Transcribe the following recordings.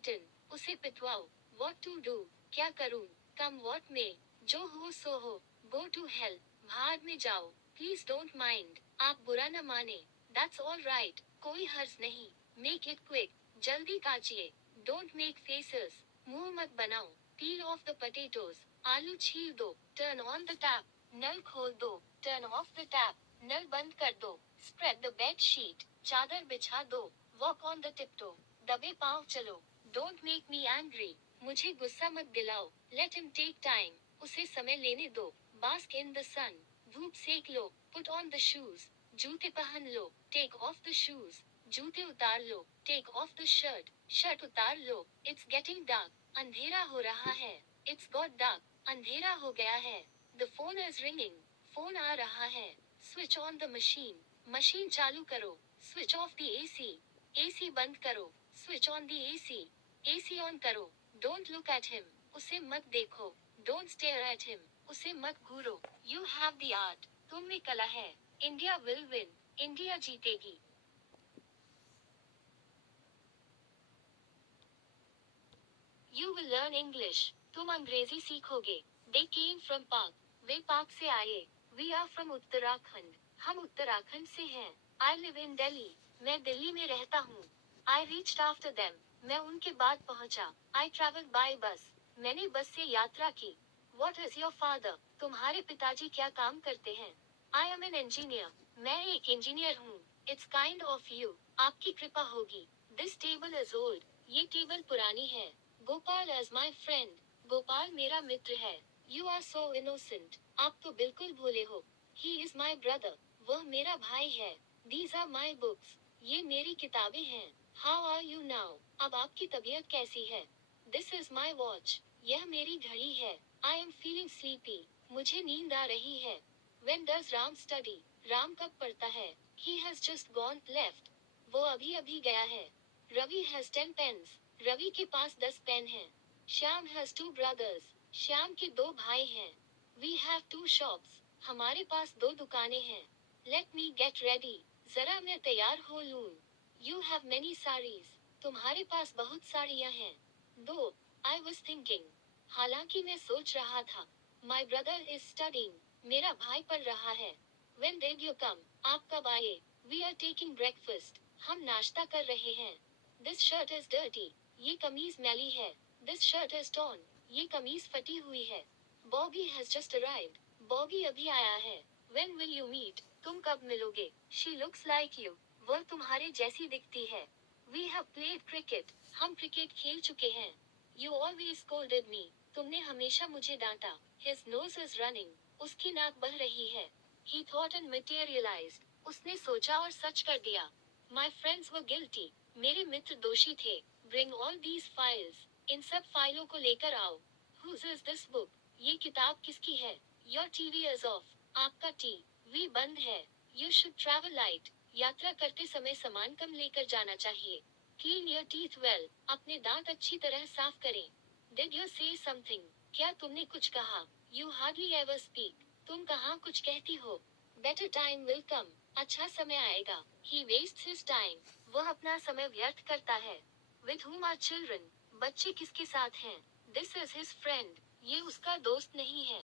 beaten. उसे पिटवाओ. What to do? क्या करूं? Come what may. जो हो सो हो. Go to hell. भाड़ में जाओ. Please don't mind. आप बुरा न माने. That's all right. कोई हर्ज नहीं. Make it quick. जल्दी काटिए. Don't make faces. मुंह मत बनाओ. Peel off the potatoes. आलू छील दो. Turn on the tap. नल खोल दो. Turn off the tap. नल बंद कर दो. Spread the bed sheet. चादर बिछा दो. Walk on the tiptoe. दबे पाँव चलो. Don't make me angry. मुझे गुस्सा मत दिलाओ. Let him take time. उसे समय लेने दो. Bask in the sun. धूप सेक लो. Put on the shoes. जूते पहन लो. Take off the shoes. जूते उतार लो. Take off the shirt. Shirt उतार लो. It's getting dark. अंधेरा हो रहा है. It's got dark. अंधेरा हो गया है. The phone is ringing. Phone आ रहा है. Switch on the machine. Machine चालू करो. Switch off the AC. AC बंद करो. Switch on the AC. AC on करो. Don't look at him. उसे मत देखो. Don't stare at him. उसे मत घूरो. You have the art. तुम में कला है. India will win. इंडिया जीतेगी. You will learn English. तुम अंग्रेजी सीखोगे. They came from Pak. वे पाक से आए. We are from Uttarakhand. हम उत्तराखंड से हैं. I live in Delhi. मैं दिल्ली में रहता हूँ. I reached after them. मैं उनके बाद पहुँचा. I traveled by bus. मैंने बस से यात्रा की. What is your father? तुम्हारे पिताजी क्या काम करते हैं? I am an engineer. मैं एक इंजीनियर हूँ. It's kind of you. आपकी कृपा होगी. This table is old. ये टेबल पुरानी है. Gopal is my friend. Gopal मेरा मित्र है. You are so innocent. आप तो बिल्कुल भोले हो. He is my brother. वह मेरा भाई है. These are my books. ये मेरी किताबें हैं. How are you now? अब आपकी तबीयत कैसी है? This is my watch. यह मेरी घड़ी है. I am feeling sleepy. मुझे नींद आ रही है. When does Ram study? Ram कब पढ़ता है? He has just gone left. वो अभी अभी गया है. Ravi has 10 pens. रवि के पास 10 पेन हैं. Shyam has 2 brothers. श्याम के 2 भाई हैं. We have 2 shops. हमारे पास 2 दुकानें हैं. Let me get ready. जरा मैं तैयार हो लूं. You have many sarees. तुम्हारे पास बहुत साड़ियां हैं. 2. I was thinking. हालांकि मैं सोच रहा था. My brother is studying. मेरा भाई पढ़ रहा है. When did you come? आप कब आए? We are taking breakfast. हम नाश्ता कर रहे हैं. This shirt is dirty. ये कमीज मैली है. This shirt is torn. ये कमीज फटी हुई है. Bobby has just arrived. Bobby अभी आया है. When will you meet? तुम कब मिलोगे? She looks like you. वह तुम्हारे जैसी दिखती है. We have played cricket. हम क्रिकेट खेल चुके हैं. You always scolded me. तुमने हमेशा मुझे डांटा. His nose is running. उसकी नाक बह रही है. He thought and materialized. उसने सोचा और सच कर दिया. My friends were guilty. मेरे मित्र दोषी थे. Bring all these files. इन सब फाइलों को लेकर आओ. Whose is this book? ये किताब किसकी है? Your TV is off. आपका टीवी बंद है. You should travel light. यात्रा करते समय सामान कम लेकर जाना चाहिए. Clean your teeth well. अपने दांत अच्छी तरह साफ करें. Did you say something? क्या तुमने कुछ कहा? You hardly ever speak. तुम कहाँ कुछ कहती हो? Better time will come. अच्छा समय आएगा. He wastes his time. वह अपना समय व्यर्थ करता है. With whom are children? बच्चे किसके साथ हैं? This is his friend. ये उसका दोस्त नहीं है.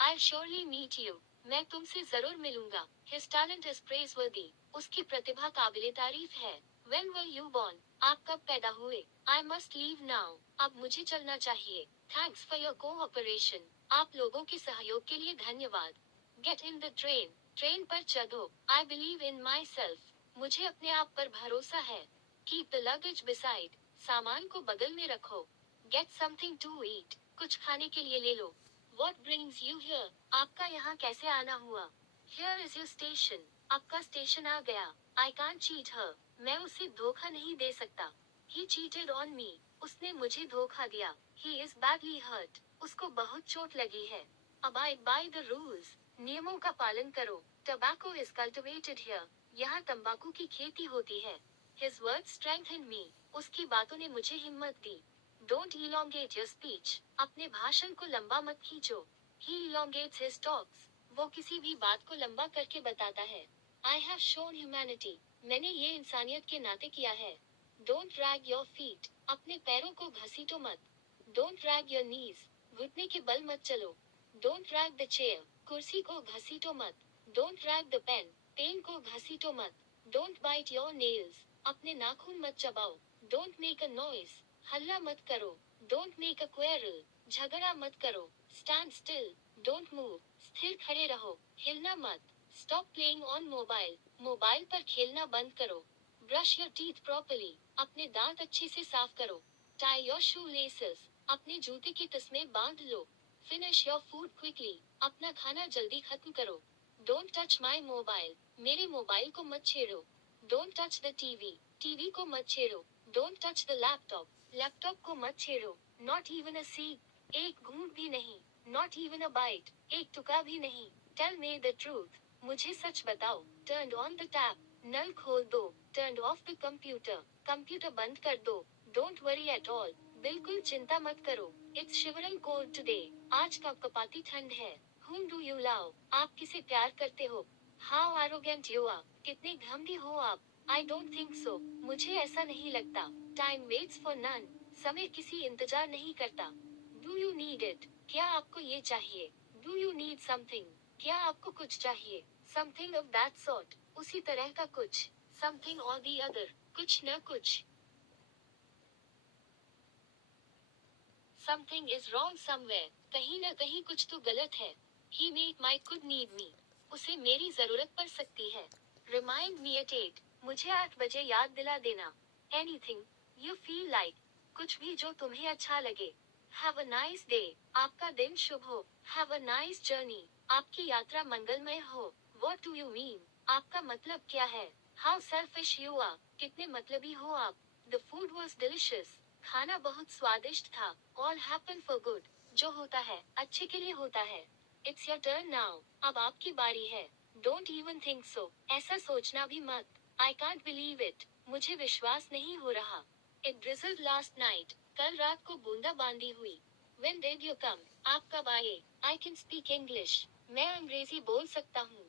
I'll surely meet you. मैं तुमसे जरूर मिलूंगा. His talent is praiseworthy. उसकी प्रतिभा काबिले तारीफ है. When were you born? आप कब पैदा हुए? I must leave now. अब मुझे चलना चाहिए. Thanks for your cooperation. आप लोगों के सहयोग के लिए धन्यवाद. Get in the train. Train पर चढ़ो. I believe in myself. मुझे अपने आप पर भरोसा है. Keep the luggage beside. सामान को बगल में रखो. Get something to eat. कुछ खाने के लिए ले लो. What brings you here? आपका यहाँ कैसे आना हुआ? Here is your station. आपका स्टेशन आ गया. I can't cheat her. मैं उसे धोखा नहीं दे सकता. He cheated on me. उसने मुझे धोखा दिया. He is badly hurt. उसको बहुत चोट लगी है. Abide by the rules. नियमों का पालन करो. Tobacco is cultivated here. यहाँ तंबाकू की खेती होती है. His words strengthened me. उसकी बातों ने मुझे हिम्मत दी. Don't elongate your speech. अपने भाषण को लंबा मत खींचो. He elongates his talks. वो किसी भी बात को लंबा करके बताता है. I have shown humanity. मैंने ये इंसानियत के नाते किया है. डोंट ड्रैग योर फीट, अपने पैरों को घसीटो मत। डोंट ड्रैग योर नीज, घुटने के बल मत चलो। डोंट ड्रैग द चेयर, कुर्सी को घसीटो मत। Don't drag the pen, pen को घसीटो मत। डोंट बाइट योर नेल्स, अपने नाखून मत चबाओ। डोंट मेक अ नॉइस, हल्ला मत करो। डोंट मेक अ क्वेरल, झगड़ा मत करो। स्टैंड स्टिल, डोंट मूव, स्थिर खड़े रहो, हिलना मत। Stop playing on mobile, mobile पर खेलना बंद करो। ब्रश योर टीथ प्रॉपर्ली, अपने दांत अच्छे से साफ करो। टाई योर शू लेसेस, अपने जूते के तस्मे बांध लो। फिनिश योर फूड क्विकली, अपना खाना जल्दी खत्म करो। डोंट टच माई मोबाइल, मेरे मोबाइल को मत छेड़ो। Don't touch the TV, TV को मत छेड़ो। Don't touch the laptop, laptop को मत छेड़ो। नॉट इवन अ सीप, एक घूंट भी नहीं। नॉट इवन अ बाइट, एक टुका भी नहीं। टेल मी द ट्रूथ, मुझे सच बताओ। टर्न ऑन द टैप, नल खोल दो। Turn off the computer, computer बंद कर दो। डोंट वरी एट ऑल, बिल्कुल चिंता मत करो। इट्स शिवरिंग कोल्ड टुडे, आज कपकपाती ठंड है। Whom do you love, आप किसे प्यार करते हो? How arrogant you are, कितने घमंडी हो आप? I don't think so, मुझे ऐसा नहीं लगता। Time waits for none, समय किसी इंतजार नहीं करता। Do you need it, क्या आपको ये चाहिए? Do you need something, क्या आपको कुछ चाहिए? Something of that sort, उसी तरह का कुछ। Something or the other, कुछ न कुछ। Something is wrong somewhere, कहीं न कहीं कुछ तो गलत है। He might could need me, उसे मेरी जरूरत पड़ सकती है। Remind me at 8, मुझे 8 बजे याद दिला देना। Anything you feel like, कुछ भी जो तुम्हें अच्छा लगे। Have a nice day, आपका दिन शुभ हो। Have a nice journey, आपकी यात्रा मंगलमय हो। What do you mean, आपका मतलब क्या है? How selfish you are, कितने मतलबी हो आप। The food was delicious, खाना बहुत स्वादिष्ट था। All happen for good, जो होता है अच्छे के लिए होता है। It's your turn now, अब आपकी बारी है। Don't even think so, ऐसा सोचना भी मत। I can't believe it, मुझे विश्वास नहीं हो रहा। It drizzled last night, कल रात को बूंदाबांदी हुई। When did you come, आप कब आए? I can speak English, मैं अंग्रेजी बोल सकता हूँ।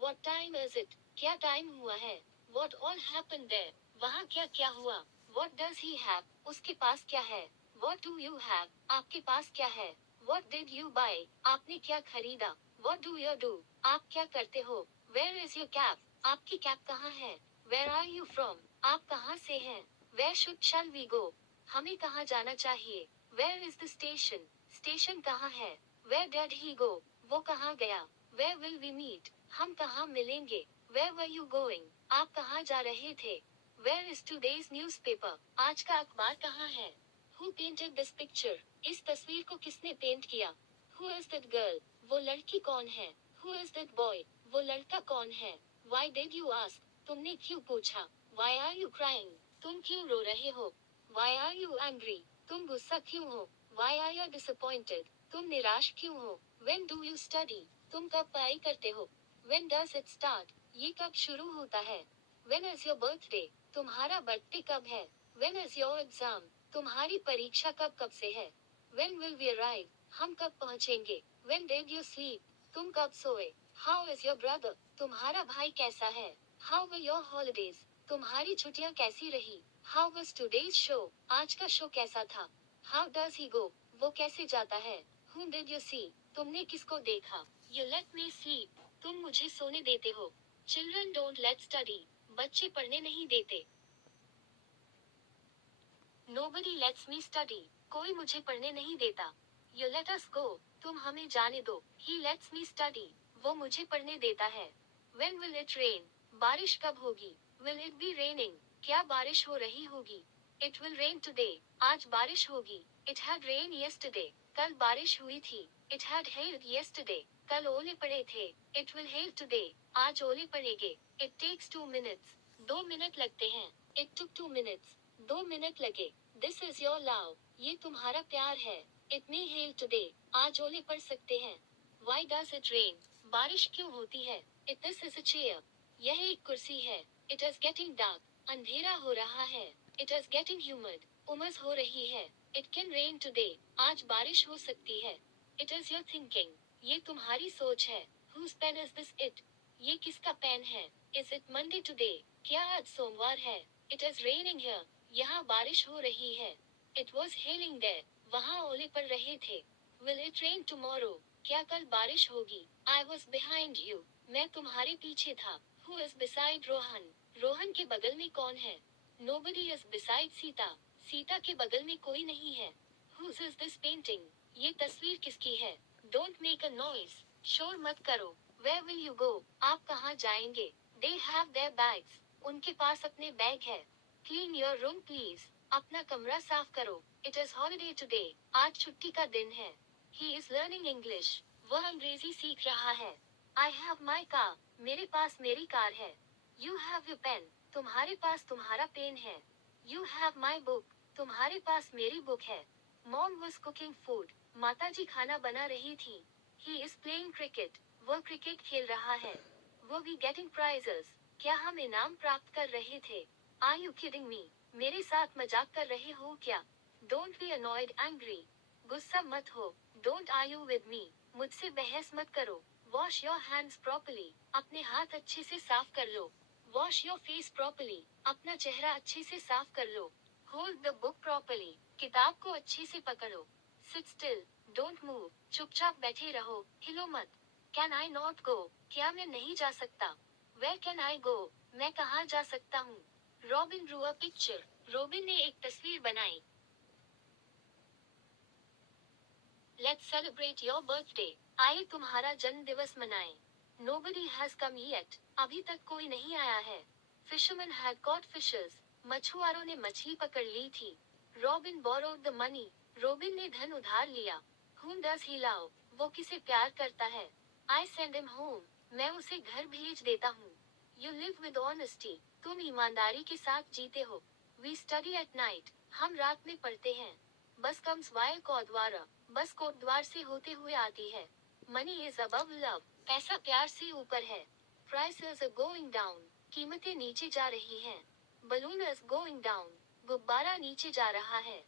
What time is it, क्या टाइम हुआ है? What all happened there, वहाँ क्या क्या हुआ? What does he have, उसके पास क्या है? What do you have, आपके पास क्या है? What did you buy, आपने क्या खरीदा? What do you do, आप क्या करते हो? Where is your cap, आपकी कैप कहाँ है? Where are you from, आप कहाँ से हैं? Where shall we go, हमें कहाँ जाना चाहिए? Where is the station, station कहाँ है? Where did he go, वो कहाँ गया? Where will we meet, हम कहाँ मिलेंगे? Where were you going, आप कहाँ जा रहे थे? Where is today's newspaper, आज का अखबार कहाँ है? Who painted this picture, इस तस्वीर को किसने पेंट किया? Who is that girl, वो लड़की कौन है? Who is that boy, वो लड़का कौन है? Why did you ask, तुमने क्यों पूछा? Why are you crying, तुम क्यों रो रहे हो? Why are you angry, तुम गुस्सा क्यों हो? Why are you disappointed, तुम निराश क्यों हो? When do you study, तुम कब पढ़ाई करते हो? When does it start, ये कब शुरू होता है? When is your birthday, तुम्हारा बर्थडे कब है? When is your exam, तुम्हारी परीक्षा कब से है? When will we arrive, हम कब पहुंचेंगे? When did you sleep, तुम कब सोए? How is your brother, तुम्हारा भाई कैसा है? How were your holidays, तुम्हारी छुट्टियां कैसी रही? How was today's show, आज का शो कैसा था? How does he go, वो कैसे जाता है? Whom did you see, तुमने किसको देखा? You let me sleep, तुम मुझे सोने देते हो। Children don't let study, बच्चे पढ़ने नहीं देते। Nobody lets me study, कोई मुझे पढ़ने नहीं देता। You let us go, तुम हमें जाने दो। He lets me study, वो मुझे पढ़ने देता है। When will it rain, बारिश कब होगी? Will it be raining, क्या बारिश हो रही होगी? It will rain today, आज बारिश होगी। It had rained yesterday, कल बारिश हुई थी। It had hailed yesterday, कल ओले पड़े थे। It will hail today, आज ओले पड़ेंगे। It takes 2 minutes, 2 मिनट लगते हैं। It took 2 minutes, 2 मिनट लगे। This is your love, ये तुम्हारा प्यार है। It may hail today, आज ओले पड़ सकते हैं। Why does it rain, बारिश क्यों होती है? This is a chair, यह एक कुर्सी है। It is getting dark, अंधेरा हो रहा है। It is getting humid, उमस हो रही है। It can rain today, आज बारिश हो सकती है। It is your thinking, ये तुम्हारी सोच है। Whose pen is this it, ये किसका पेन है? Is it Monday today, क्या आज सोमवार है? It is raining here, यहाँ बारिश हो रही है। It was hailing there. वहाँ ओले पड़ रहे थे। Will it rain tomorrow? क्या कल बारिश होगी? I was behind you. मैं तुम्हारे पीछे था। Who is beside Rohan? Rohan के बगल में कौन है? Nobody is beside Sita. Sita के बगल में कोई नहीं है। Whose is this painting? ये तस्वीर किसकी है? Don't make a noise. शोर मत करो। Where will you go? आप कहाँ जाएंगे? They have their bags. उनके पास अपने बैग है। Clean your room please. अपना कमरा साफ करो। It is holiday today. आज छुट्टी का दिन है। He is learning English. वह अंग्रेजी सीख रहा है। I have my car. मेरे पास मेरी कार है। You have your pen. तुम्हारे पास तुम्हारा पेन है। You have my book. तुम्हारे पास मेरी बुक है। Mom was cooking food. माताजी खाना बना रही थी। He is playing cricket. वह क्रिकेट खेल रहा है। Were we getting prizes? क्या हम इनाम प्राप्त कर रहे थे? Are you kidding me? मेरे साथ मजाक कर रहे हो क्या? Don't be annoyed, angry. गुस्सा मत हो। Don't argue with me. मुझसे बहस मत करो। Wash your hands properly. अपने हाथ अच्छे से साफ कर लो। Wash your face properly. अपना चेहरा अच्छे से साफ कर लो। Hold the book properly. किताब को अच्छे से पकड़ो। Sit still. Don't move. चुपचाप बैठे रहो, हिलो मत। Can I not go? क्या मैं नहीं जा सकता? Where can I go? मैं कहाँ जा सकता हूँ? Robin drew a picture. Robin ने एक तस्वीर बनाई। Let's celebrate your birthday. आइए तुम्हारा जन्म दिवस मनाएं। Nobody has come yet. अभी तक कोई नहीं आया है। Fishermen had caught fishes. मछुआरों ने मछली पकड़ ली थी। Robin borrowed the money. Robin ने धन उधार लिया। Whom does he love? वो किसे प्यार करता है? I send him home. मैं उसे घर भेज देता हूँ। You live with honesty. तुम ईमानदारी के साथ जीते हो। We study at night. हम रात में पढ़ते हैं। बस comes via कोटद्वार. बस कोटद्वार से होते हुए आती है। Money is above love. पैसा प्यार से ऊपर है। Prices are going down. कीमतें नीचे जा रही हैं। Balloon is going down. गुब्बारा नीचे जा रहा है।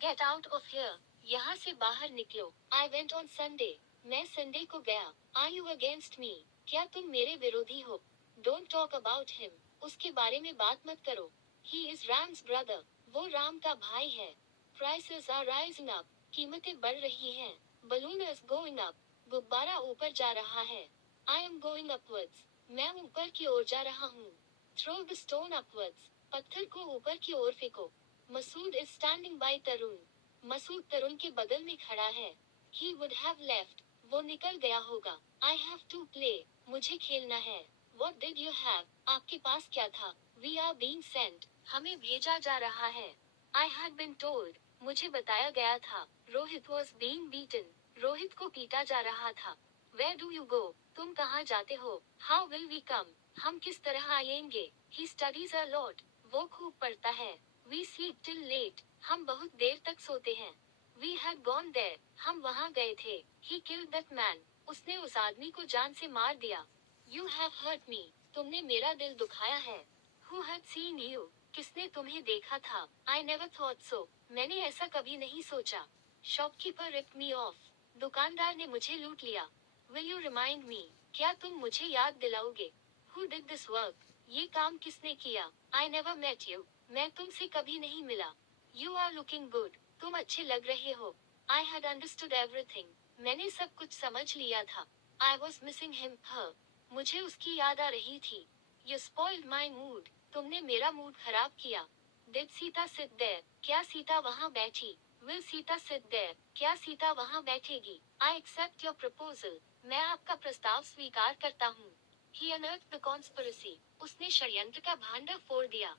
Get out of here. यहाँ से बाहर निकलो। I went on Sunday. मैं संडे को गया। Are you against me? क्या तुम मेरे विरोधी हो? Don't talk about him. उसके बारे में बात मत करो। He is Ram's brother. वो राम का भाई है। Prices are rising up. कीमतें बढ़ रही हैं। Balloon is going up. गुब्बारा ऊपर जा रहा है। I am going upwards. मैं ऊपर की ओर जा रहा हूँ। Throw the stone upwards. पत्थर को ऊपर की ओर फेंको। मसूद is standing by तरुण. मसूद तरुण के बगल में खड़ा है। He would have left. वो निकल गया होगा। I have to play. मुझे खेलना है। What did you have? आपके पास क्या था? We are being sent. हमें भेजा जा रहा है। I had been told. मुझे बताया गया था। Rohit was being beaten. Rohit को पीटा जा रहा था। Where do you go? तुम कहाँ जाते हो? How will we come? हम किस तरह आएंगे? He studies a lot. वो खूब पढ़ता है। We sleep till late. हम बहुत देर तक सोते हैं। We had gone there. हम वहाँ गए थे। He killed that man. उसने उस आदमी को जान से मार दिया। You have hurt me. तुमने मेरा दिल दुखाया है। Who had seen you? किसने तुम्हें देखा था? I never thought so. मैंने ऐसा कभी नहीं सोचा। Shopkeeper ripped me off. दुकानदार ने मुझे लूट लिया। Will you remind me? क्या तुम मुझे याद दिलाओगे? Who did this work? ये काम किसने किया? I never met you. मैं तुमसे कभी नहीं मिला। You are looking good. तुम अच्छे लग रहे हो। I had understood everything. मैंने सब कुछ समझ लिया था। I was missing him, her. मुझे उसकी याद आ रही थी। You spoiled my mood. तुमने मेरा मूड खराब किया। Did Sita sit there? क्या सीता वहाँ बैठी? Will Sita sit there? क्या सीता वहाँ बैठेगी? I accept your proposal. मैं आपका प्रस्ताव स्वीकार करता हूँ। He unearthed the conspiracy. उसने षड्यंत्र का भांडा फोड़ दिया।